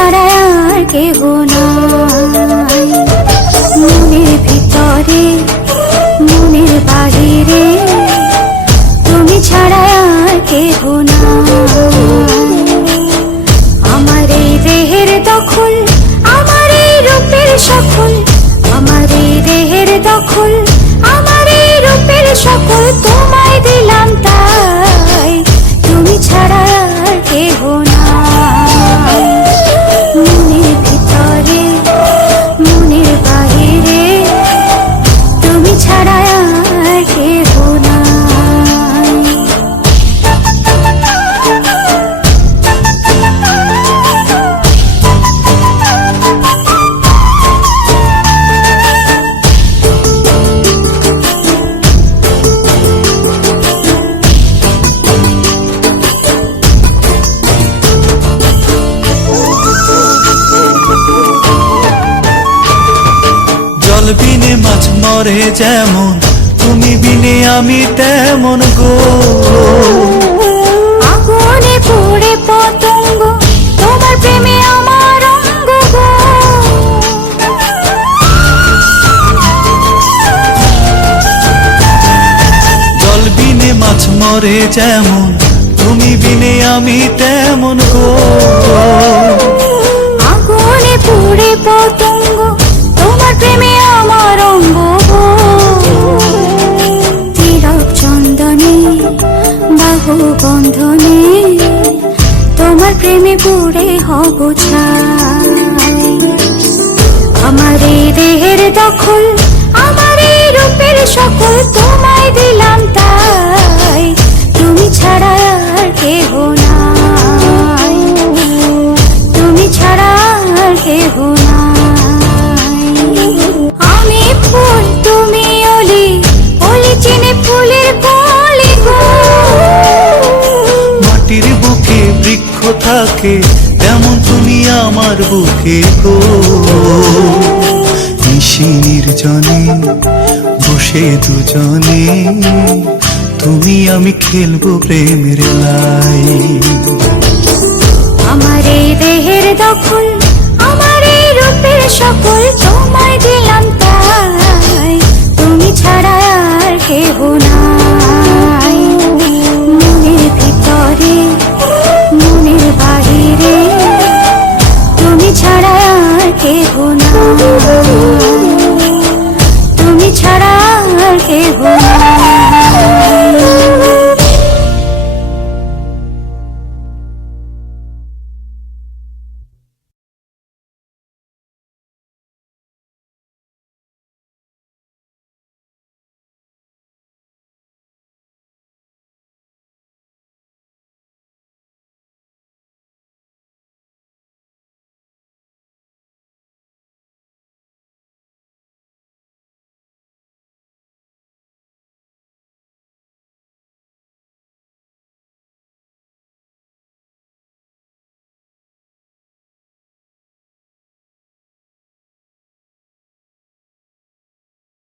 ছাড়া আর কেহ নাই। মনের ভিতরে মনের বাহিরে তুমি ছাড়া আর কেহ নাই। আমার এই দেহের দখল, আমার এই রূপের সকল, আমার এই দেহের দখল, আমার এই রূপের সকল তোমায় দিলাম তাই, তুমি ছাড়া আর কেহ নাই। মনের ভিতরে মনের বাহিরে তুমি ছাড়া আর কেহ নাই। জল বিনে মাছ মরে যেমন, তুমি বিনে আমি তেমন গো। আগুনে পুড়ে পতঙ্গ, তোমার প্রেমে আমার অঙ্গ গো। জল বিনে মাছ মরে যেমন, তুমি বিনে আমি তেমন গো। আগুনে পুড়ে পতঙ্গ, তোমার প্রেমে আমার অঙ্গ গো। তিলক চন্দনে বাহু বন্ধনে তোমার প্রেমে পুড়ে হব ছাই। আমার এই দেহের দখল, আমার এই রূপের সকল তোমায় দিলাম তাই, তুমি ছাড়া আর কেহ নাই, তুমি ছাড়া আর কেহ নাই। আমি ফুল তুমি অলি, অলি চিনে ফুলের কলি গো। মাটির বুকে বৃক্ষ থাকে তেমন তুমি আমার বুকে গো। নিশি নির্জনে বসে দুজনে তুমি আমি খেলবো প্রেমের লাই। আমার এই দেহের দখল,